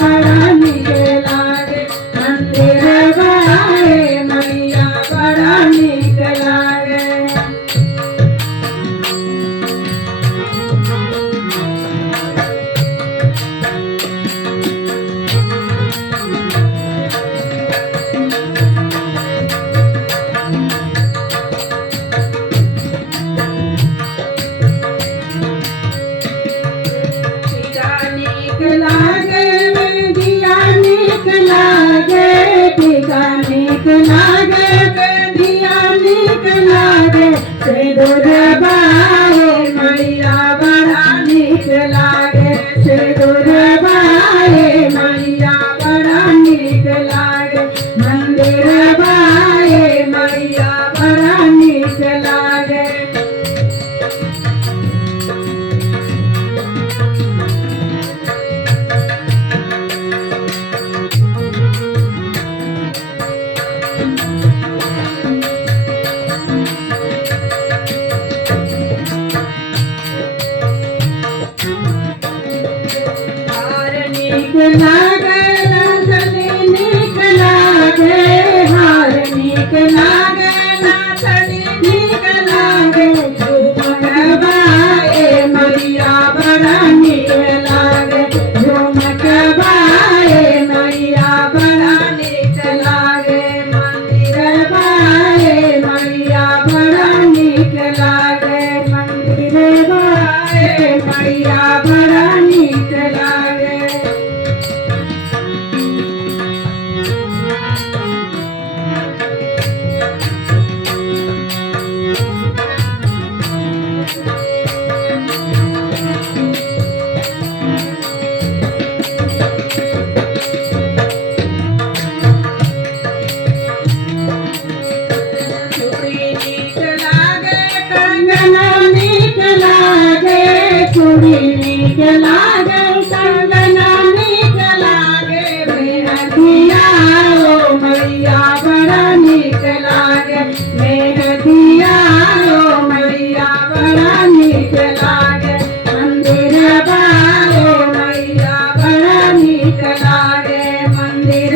बड़ा नीक लागे मंदिर बाए मैया बड़ा नीक लागे। नीक लागे दिया नीक लागे सिंदूर बाए मैया बड़ा नीक लागे सिंदूर बाए मैया बड़ा नीक लागे मंदिर बाए मैया बड़ा नीक लागे। नीक लागे नाचनी नीक लागे हार नीक लागे नाचनी नीक लागे झूमक बाए मैया बड़ा नीक लागे झूमक बाए मैया बड़ा नीक लागे मंदिर बाए मैया बड़ा नीक लागे मंदिर बाए मैया बड़ा नीक लागे। चूड़ी नीक लागे कंगना नीक लागे मेहंदिया ओ मैया बड़ा नीक लागे मेहंदिया ओ मैया बड़ा नीक लागे मंदिर बाए मैया बड़ा नीक लागे मंदिर